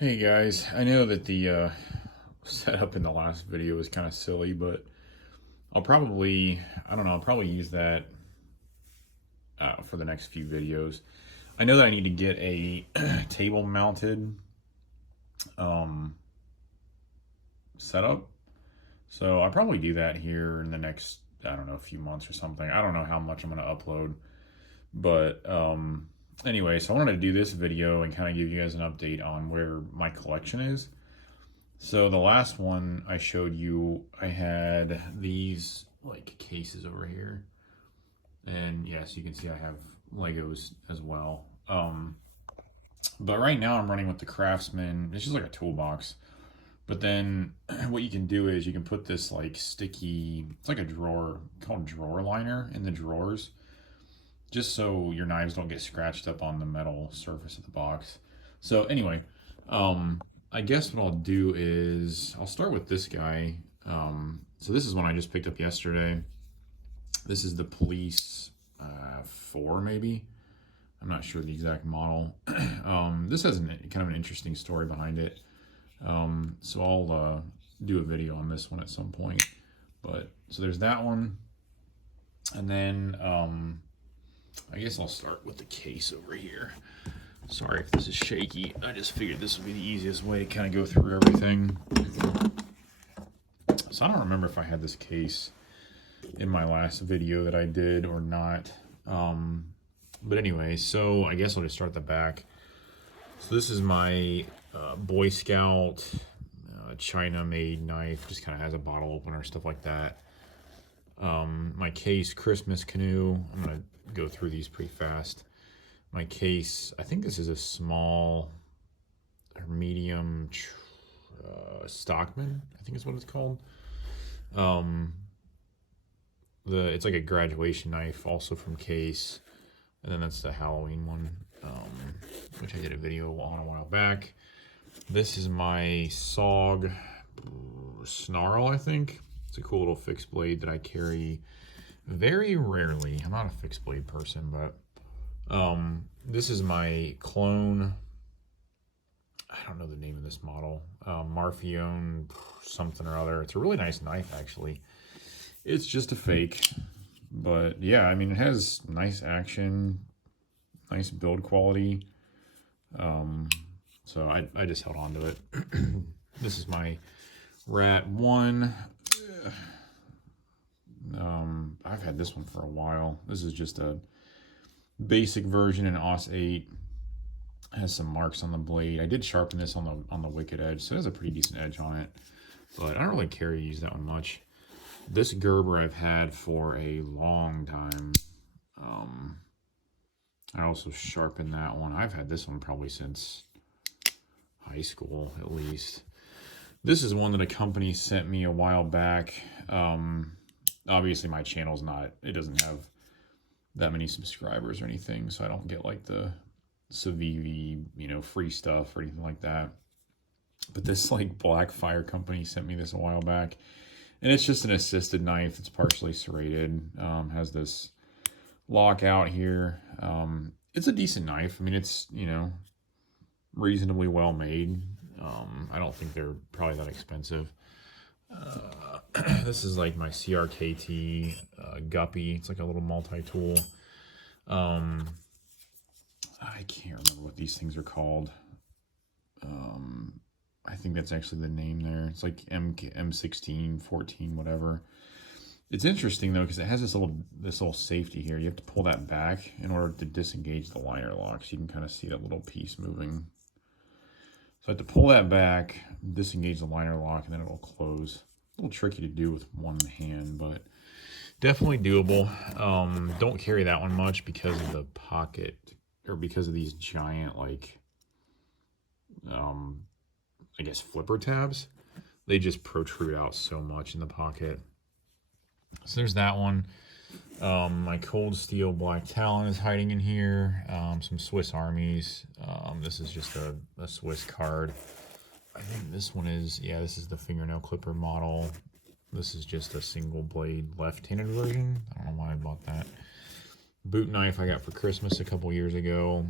Hey guys, I know that the setup in the last video was kind of silly, but I don't know, I'll probably use that for the next few videos. I know that I need to get a table mounted um, setup, so I'll probably do that here in the next, I don't know, a few months or something. I don't know how much I'm going to upload, but anyway, so I wanted to do this video and kind of give you guys an update on where my collection is. So the last one I showed you, I had these like cases over here. And yes, you can see I have Legos as well. But right now I'm running with the Craftsman. It's just like a toolbox. But then what you can do is you can put this like sticky, it's like a drawer called drawer liner in the drawers, just so your knives don't get scratched up on the metal surface of the box. So anyway, I guess what I'll do is I'll start with this guy. So this is one I just picked up yesterday. This is the Police 4, maybe. I'm not sure the exact model. This has kind of an interesting story behind it. So I'll do a video on this one at some point. But so there's that one, and then I guess I'll start with the case over here. Sorry if this is shaky. I just figured this would be the easiest way to kind of go through everything. So I don't remember if I had this case in my last video that I did or not. But anyway, so I guess I'll just start at the back. So this is my Boy Scout China-made knife. Just kind of has a bottle opener, stuff like that. My case, Christmas canoe. I'm going to go through these pretty fast. My case, I think this is a small or medium Stockman, I think is what it's called. It's like a graduation knife, also from Case. And then that's the Halloween one, which I did a video on a while back. This is my SOG Snarl, I think. It's a cool little fixed blade that I carry very rarely. I'm not a fixed blade person, but this is my clone. I don't know the name of this model. Marfione something or other. It's a really nice knife, actually. It's just a fake. But yeah, I mean, it has nice action, nice build quality. So I just held on to it. This is my Rat 1. I've had this one for a while. This is just a basic version in AUS 8. It has some marks on the blade. I did sharpen this on the wicked edge, so it has a pretty decent edge on it. But I don't really care to use that one much. This Gerber I've had for a long time. I also sharpened that one. I've had this one probably since high school, at least. This is one that a company sent me a while back. Obviously my channel's it doesn't have that many subscribers or anything, so I don't get like the Civivi, free stuff or anything like that. But this like Black Fire company sent me this a while back. And it's just an assisted knife. It's partially serrated. Has this lock out here. It's a decent knife. I mean, it's, reasonably well made. I don't think they're probably that expensive. This is like my CRKT Guppy. It's like a little multi-tool. I can't remember what these things are called. I think that's actually the name there. It's like M16, 14, whatever. It's interesting though because it has this little safety here. You have to pull that back in order to disengage the liner lock. So you can kind of see that little piece moving. So I have to pull that back, disengage the liner lock, and then it'll close. A little tricky to do with one hand, but definitely doable. Don't carry that one much because of the pocket, or because of these giant like I guess flipper tabs. They just protrude out so much in the pocket. So there's that one. My Cold Steel Black Talon is hiding in here. Some Swiss Armies. This is just a Swiss card. I think this one is, yeah, this is the fingernail clipper model. This is just a single blade left-handed version. I don't know why I bought that. Boot knife I got for Christmas a couple years ago.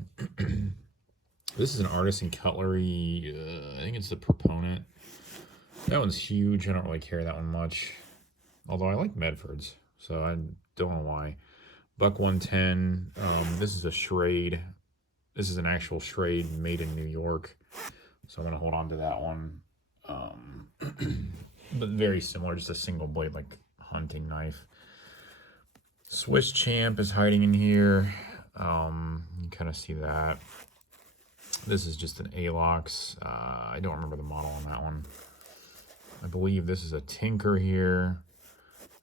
This is an Artisan Cutlery. I think it's the Proponent. That one's huge. I don't really carry that one much. Although I like Medfords, so I don't know why. Buck 110. This is a Schrade. This is an actual Schrade made in New York. So I'm going to hold on to that one. But very similar, just a single blade, like hunting knife. Swiss Champ is hiding in here. You can kind of see that. This is just an Alox. I don't remember the model on that one. I believe this is a Tinker here.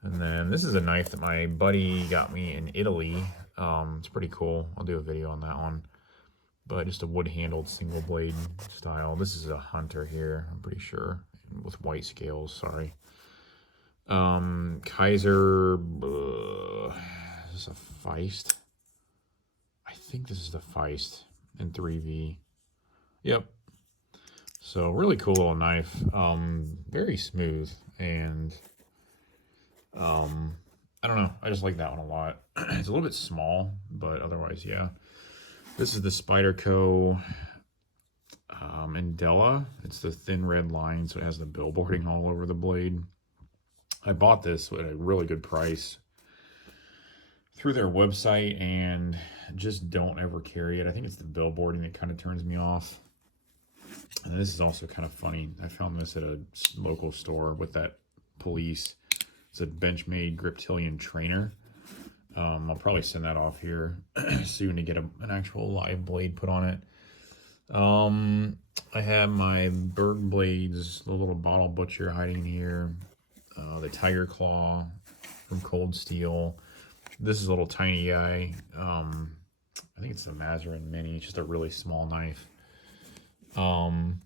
And then this is a knife that my buddy got me in Italy. It's pretty cool. I'll do a video on that one. But just a wood-handled single blade style. This is a Hunter here, I'm pretty sure, with white scales, sorry. Kaiser, is this a Feist? I think this is the Feist in 3V. Yep. So really cool little knife. Very smooth, and I don't know, I just like that one a lot. It's a little bit small, but otherwise, yeah. This is the Spyderco Indela. It's the thin red line, so it has the billboarding all over the blade. I bought this at a really good price through their website, and just don't ever carry it. I think it's the billboarding that kind of turns me off. And this is also kind of funny. I found this at a local store with that police. It's a Benchmade Griptilian trainer. I'll probably send that off here soon to get an actual live blade put on it. I have my Berg blades, the little bottle butcher hiding here. The Tiger Claw from Cold Steel. This is a little tiny guy. I think it's the Mazarin Mini. It's just a really small knife. And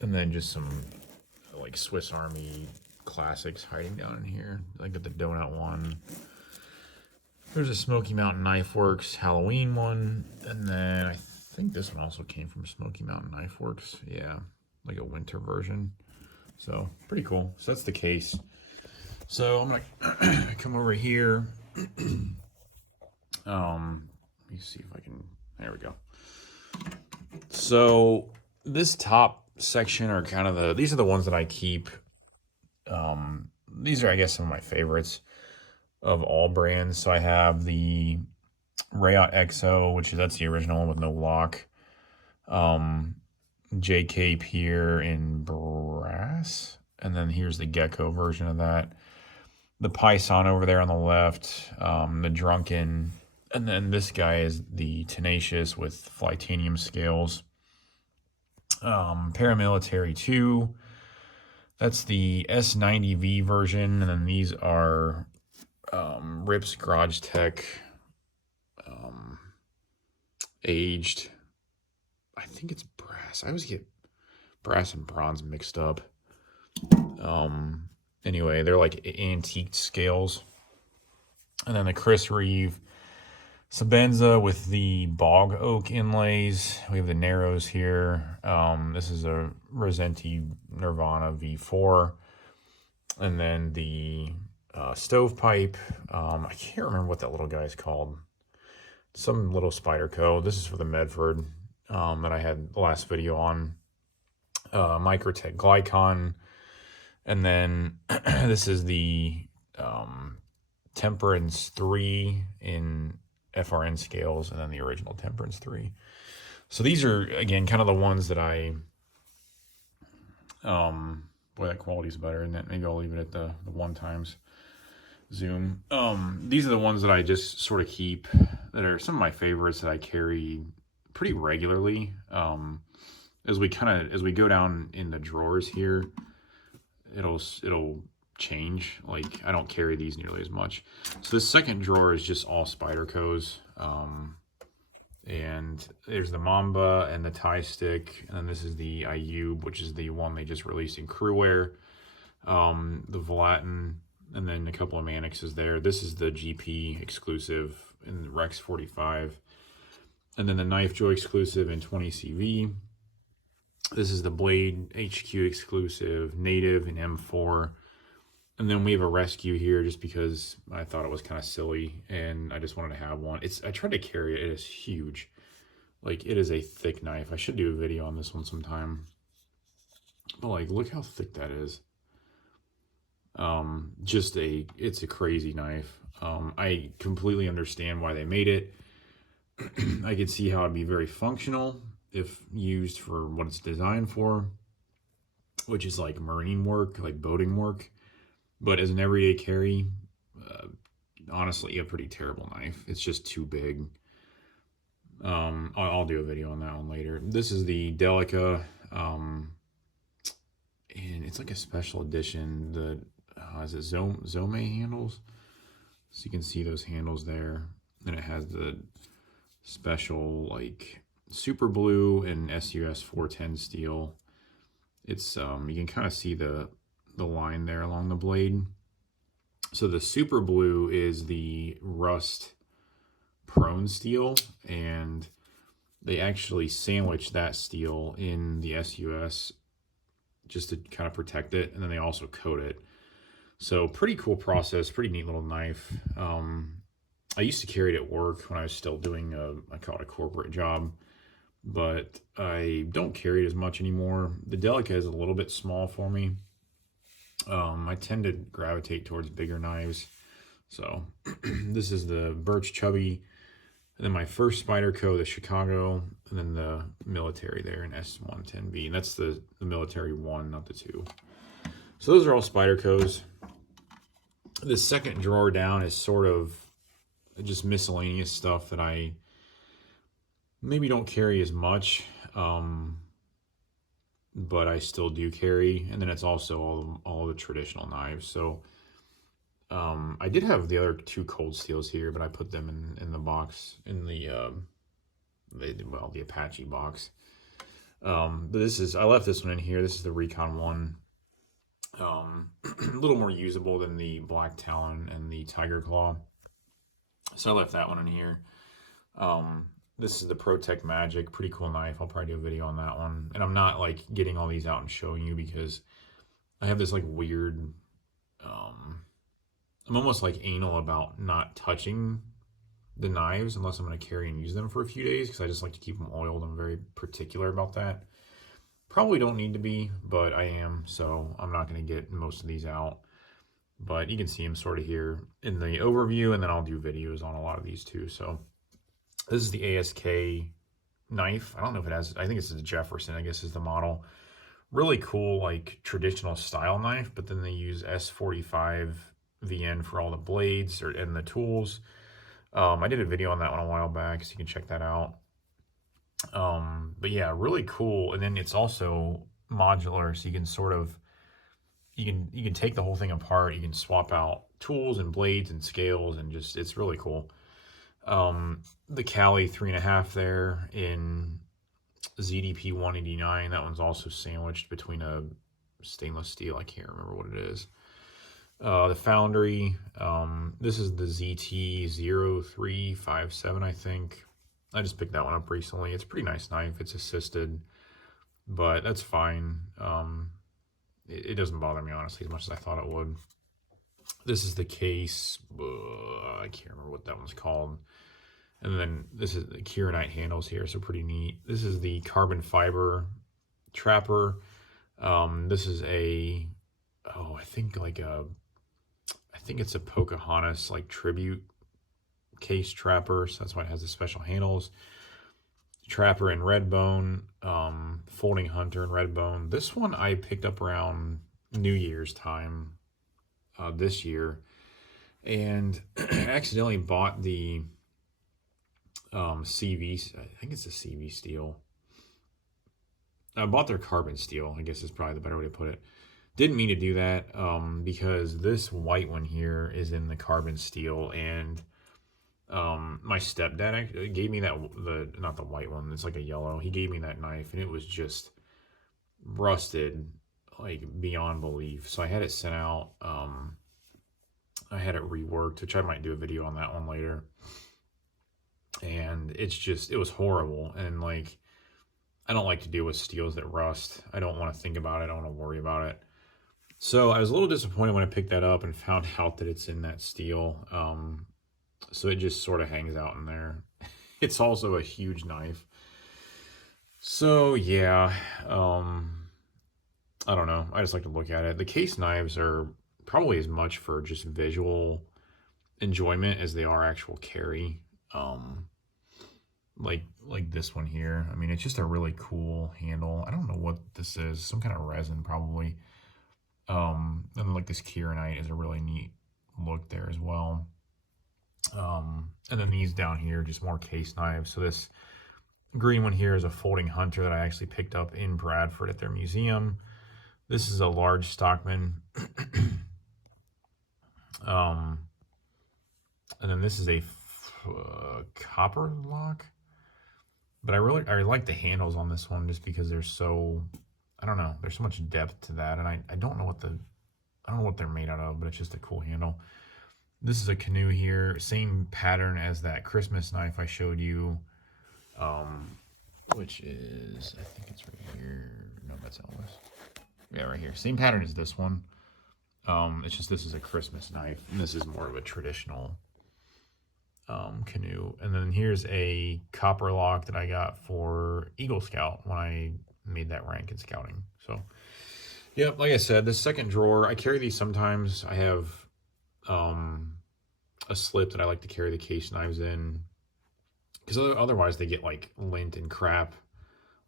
then just some like Swiss Army classics hiding down in here. I got the donut one. There's a Smoky Mountain Knife Works Halloween one, and then I think this one also came from Smoky Mountain Knife Works. Yeah, like a winter version. So pretty cool. So that's the case. So I'm gonna come over here. Let me see if I can. There we go. So this top section are kind of these are the ones that I keep. These are, I guess, some of my favorites of all brands. So I have the Rayot XO, that's the original one with no lock. JK Pier in brass. And then here's the Gecko version of that. The Python over there on the left. The Drunken. And then this guy is the Tenacious with Flytanium scales. Paramilitary 2. That's the S90V version. And then these are Rips Garage Tech aged. I think it's brass. I always get brass and bronze mixed up. Anyway, they're like antique scales. And then the Chris Reeve Sabenza with the bog oak inlays. We have the Narrows here. This is a Rosenti Nirvana V4. And then the stovepipe. I can't remember what that little guy's called. Some little Spyderco. This is for the Medford that I had the last video on. Microtech Glycon. And then this is the Temperance 3 in FRN scales, and then the original Temperance 3. So these are, again, kind of the ones that I... boy, that quality's better, and that maybe I'll leave it at the 1x zoom. These are the ones that I just sort of keep, that are some of my favorites that I carry pretty regularly. As we go down in the drawers here, it'll change. Like, I don't carry these nearly as much. So this second drawer is just all Spydercos. And there's the Mamba and the Tie Stick, and then this is the Ayub, which is the one they just released in Crewwear. The Volatin, and then a couple of Mannixes there. This is the GP exclusive in the Rex 45. And then the Knife Joy exclusive in 20 CV. This is the Blade HQ exclusive, Native in M4. And then we have a Rescue here just because I thought it was kind of silly and I just wanted to have one. I tried to carry it. It is huge. Like, it is a thick knife. I should do a video on this one sometime. But like, look how thick that is. It's a crazy knife. I completely understand why they made it. I could see how it'd be very functional if used for what it's designed for, which is like marine work, like boating work. But as an everyday carry, honestly, a pretty terrible knife. It's just too big. I'll do a video on that one later. This is the Delica, and it's like a special edition. The is it Zome handles? So you can see those handles there, and it has the special like super blue and SUS 410 steel. It's you can kind of see the line there along the blade. So the super blue is the rust prone steel, and they actually sandwich that steel in the SUS just to kind of protect it, and then they also coat it. So pretty cool process, pretty neat little knife. I used to carry it at work when I was still doing I call it a corporate job, but I don't carry it as much anymore. The Delica is a little bit small for me. I tend to gravitate towards bigger knives. So this is the Birch Chubby, and then my first Spyderco, the Chicago, and then the military there, an S110B. And that's the military one, not the two. So those are all Spydercos. The second drawer down is sort of just miscellaneous stuff that I maybe don't carry as much, but I still do carry. And then it's also all the traditional knives. So I did have the other two cold steels here, but I put them in the box, in the Apache box. But I left this one in here. This is the Recon 1. A little more usable than the Black Talon and the Tiger Claw. So I left that one in here. This is the ProTech Magic. Pretty cool knife. I'll probably do a video on that one. And I'm not like getting all these out and showing you because I have this like weird, I'm almost like anal about not touching the knives unless I'm going to carry and use them for a few days, because I just like to keep them oiled. I'm very particular about that. Probably don't need to be, but I am, so I'm not going to get most of these out. But you can see them sort of here in the overview, and then I'll do videos on a lot of these too. So this is the ASK knife. I don't know if it has, I think it's the Jefferson, I guess is the model. Really cool, like traditional style knife, but then they use S45 VN for all the blades and the tools. I did a video on that one a while back, so you can check that out. But yeah, really cool. And then it's also modular, so you can sort of, you can take the whole thing apart. You can swap out tools and blades and scales, and just, it's really cool. The Cali 3.5 there in ZDP 189, that one's also sandwiched between a stainless steel, I can't remember what it is. The Foundry, this is the ZT0357, I think. I just picked that one up recently. It's a pretty nice knife. It's assisted, but that's fine. It doesn't bother me, honestly, as much as I thought it would. This is the Case, I can't remember what that one's called. And then this is the Kieranite handles here, so pretty neat. This is the carbon fiber trapper. This is I think it's a Pocahontas like tribute case trapper, so that's why it has the special handles. Trapper in Redbone, Folding Hunter in Redbone. This one I picked up around New Year's time this year, and accidentally bought the CV, I think it's a CV steel. I bought their carbon steel, I guess is probably the better way to put it. Didn't mean to do that, because this white one here is in the carbon steel, and my stepdad gave me that, not the white one, it's like a yellow. He gave me that knife, and it was just rusted like beyond belief. So I had it sent out. I had it reworked, which I might do a video on that one later. And it was horrible. And like, I don't like to deal with steels that rust. I don't want to think about it. I don't want to worry about it. So I was a little disappointed when I picked that up and found out that it's in that steel. So it just sort of hangs out in there. It's also a huge knife. So yeah, I don't know. I just like to look at it. The case knives are probably as much for just visual enjoyment as they are actual carry. Um, like this one here. I mean, it's just a really cool handle. I don't know what this is. Some kind of resin probably. And like this kieranite is a really neat look there as well. And then these down here, just more case knives. So this green one here is a folding hunter that I actually picked up in Bradford at their museum. This is a large Stockman. um, and then this is a copper lock. But I like the handles on this one just because they're so, I don't know, there's so much depth to that. And I don't know what they're made out of, but it's just a cool handle. This is a canoe here, same pattern as that Christmas knife I showed you, which is, I think it's right here. No, that's Elvis. Yeah, right here. Same pattern as this one. It's just this is a Christmas knife, and this is more of a traditional canoe. And then here's a copper lock that I got for Eagle Scout when I made that rank in scouting. So, yeah, like I said, this second drawer, I carry these sometimes. I have a slip that I like to carry the case knives in, because otherwise they get like lint and crap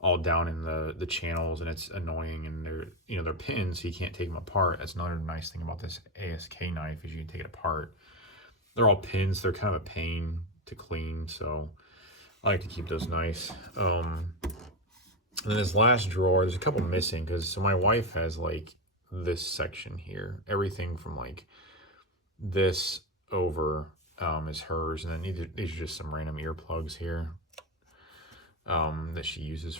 all down in the channels, and it's annoying. And they're pins, so you can't take them apart. That's another nice thing about this ASK knife is you can take it apart. They're all pins. They're kind of a pain to clean, so I like to keep those nice. And then this last drawer, there's a couple missing so my wife has like this section here. Everything from like this over is hers, and then these are just some random earplugs here that she uses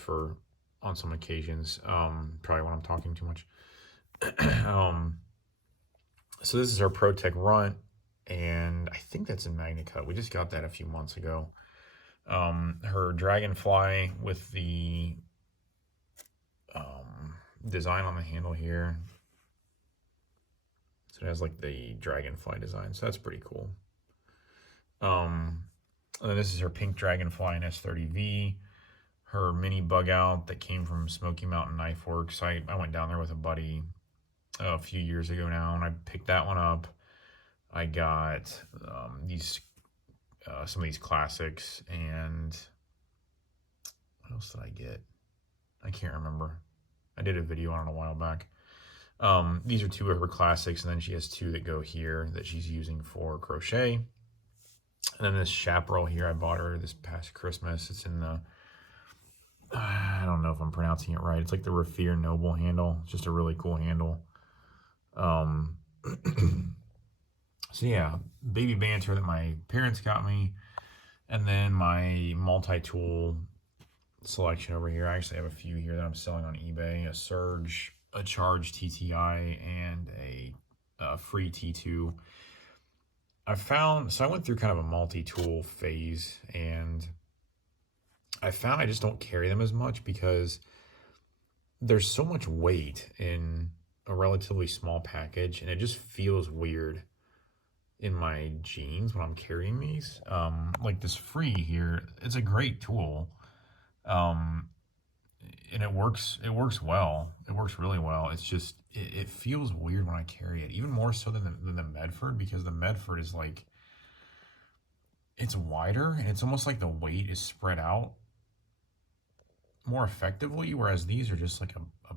on some occasions. Probably when I'm talking too much. So this is our ProTech Runt, and I think that's in MagnaCut. We just got that a few months ago. Her Dragonfly with the design on the handle here. So it has like the Dragonfly design, so that's pretty cool. And then this is her pink Dragonfly in S30V. Her mini bug out that came from Smoky Mountain Knife Works. I went down there with a buddy a few years ago now, and I picked that one up. I got some of these classics, and what else did I get? I can't remember. I did a video on it a while back. These are two of her classics, and then she has two that go here that she's using for crochet. And then this chaparral here, I bought her this past Christmas. It's in the, I don't know if I'm pronouncing it right. It's like the Raffir Noble handle. It's just a really cool handle. So yeah, baby banter that my parents got me. And then my multi-tool selection over here. I actually have a few here that I'm selling on eBay. A Surge, a Charge TTI, and a free T2. So I went through kind of a multi-tool phase, and I found I just don't carry them as much because there's so much weight in a relatively small package, and it just feels weird in my jeans when I'm carrying these. Like this free here, it's a great tool. And it works well. It works really well. It's just, it feels weird when I carry it, even more so than the Medford, because the Medford is like, it's wider, and it's almost like the weight is spread out more effectively, whereas these are just like a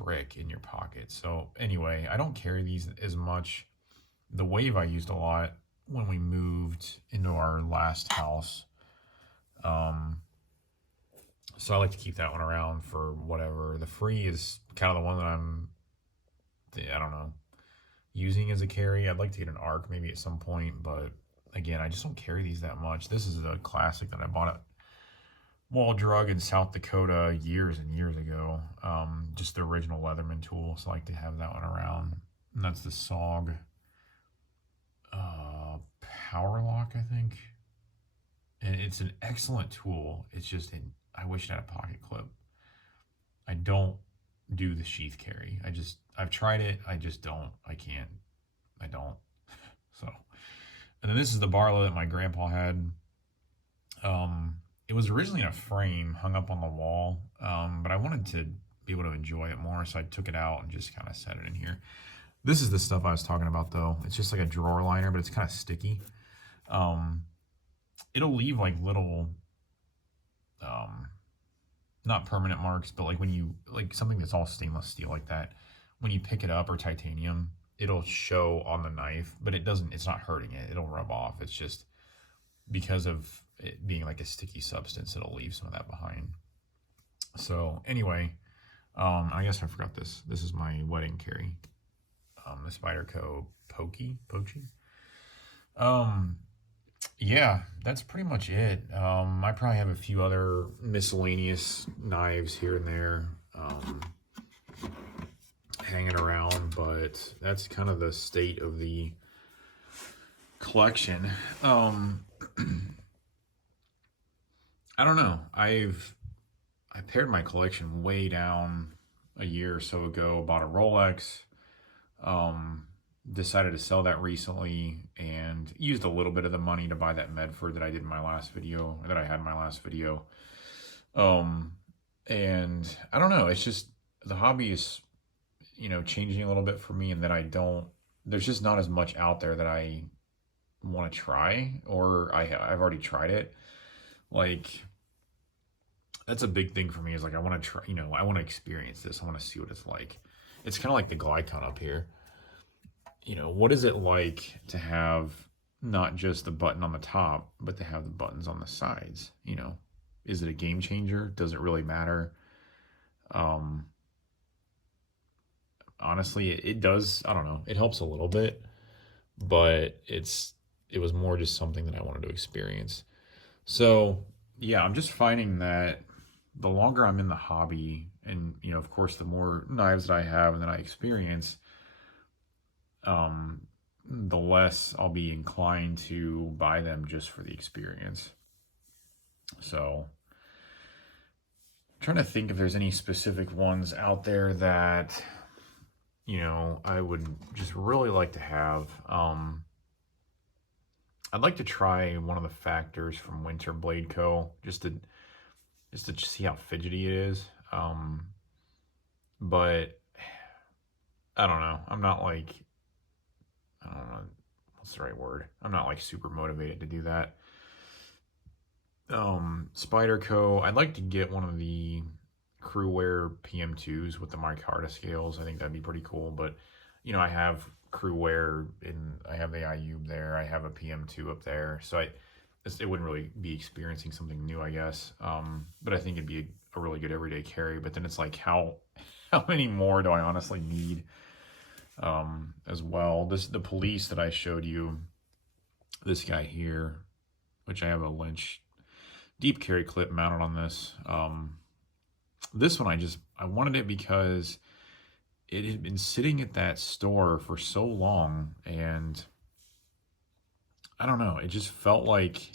brick in your pocket. So anyway, I don't carry these as much. The Wave I used a lot when we moved into our last house. So I like to keep that one around for whatever. The Free is kind of the one that I don't know, using as a carry. I'd like to get an Arc maybe at some point, but again, I just don't carry these that much. This is a classic that I bought at Wall Drug in South Dakota years and years ago. Just the original Leatherman tool, so I like to have that one around. And that's the SOG Power Lock, I think. And it's an excellent tool. It's just, I wish it had a pocket clip. I don't do the sheath carry. I've tried it. I just don't. I can't. I don't. So, and then this is the Barlow that my grandpa had. it was originally in a frame hung up on the wall, but I wanted to be able to enjoy it more, so I took it out and just kind of set it in here. This is the stuff I was talking about, though. It's just like a drawer liner, but it's kind of sticky. It'll leave like little, not permanent marks, but like when you, like something that's all stainless steel like that, when you pick it up, or titanium, it'll show on the knife, but it doesn't, it's not hurting it. It'll rub off. It's just because of it being like a sticky substance, it'll leave some of that behind. So anyway, I guess I forgot this. This is my wedding carry. The Spyderco Pochi. Yeah, that's pretty much it. I probably have a few other miscellaneous knives here and there hanging around, but that's kind of the state of the collection. I don't know. I pared my collection way down a year or so ago. Bought a Rolex. Decided to sell that recently and used a little bit of the money to buy that Medford that I did in my last video, or that I had in my last video. And I don't know, it's just the hobby is, changing a little bit for me, and that there's just not as much out there that I want to try, or I've already tried it. Like, that's a big thing for me, is like, I want to try, I want to experience this. I want to see what it's like. It's kind of like the Glycon up here. What is it like to have not just the button on the top, but to have the buttons on the sides? Is it a game changer? Does it really matter? Honestly, it does. I don't know. It helps a little bit, but it was more just something that I wanted to experience. So yeah, I'm just finding that the longer I'm in the hobby, and of course, the more knives that I have and that I experience, the less I'll be inclined to buy them just for the experience. So I'm trying to think if there's any specific ones out there that, I would just really like to have. I'd like to try one of the Factors from Winter Blade Co. just to see how fidgety it is. But I don't know. I'm not like, I don't know what's the right word. I'm not like super motivated to do that. Spyderco, I'd like to get one of the Crewwear PM2s with the micarta scales. I think that'd be pretty cool. But I have Crewwear, and I have the IUB there. I have a PM2 up there, so it wouldn't really be experiencing something new, I guess. But I think it'd be a really good everyday carry. But then it's like, how many more do I honestly need? As well, the Police that I showed you, this guy here, which I have a Lynch deep carry clip mounted on this. This one I wanted it because it had been sitting at that store for so long, and I don't know, it just felt like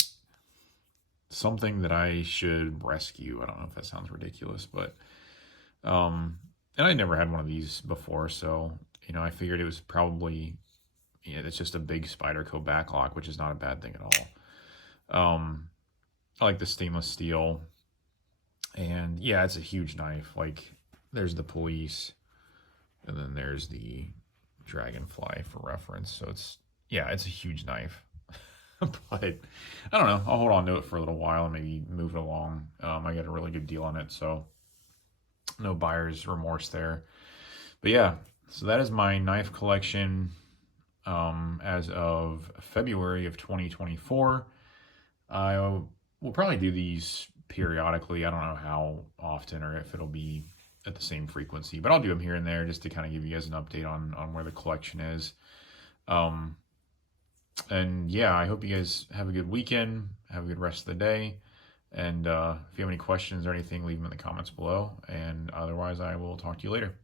something that I should rescue. I don't know if that sounds ridiculous, but and I never had one of these before, so I figured it was probably, it's just a big Spyderco backlock, which is not a bad thing at all. I like the stainless steel, and yeah, it's a huge knife. Like, there's the Police, and then there's the Dragonfly for reference. So it's a huge knife. But I don't know, I'll hold on to it for a little while and maybe move it along. I got a really good deal on it, so no buyer's remorse there. But yeah, so that is my knife collection as of February of 2024. I will probably do these periodically. I don't know how often, or if it'll be at the same frequency, but I'll do them here and there just to kind of give you guys an update on where the collection is. And yeah, I hope you guys have a good weekend, have a good rest of the day. And if you have any questions or anything, leave them in the comments below. And otherwise, I will talk to you later.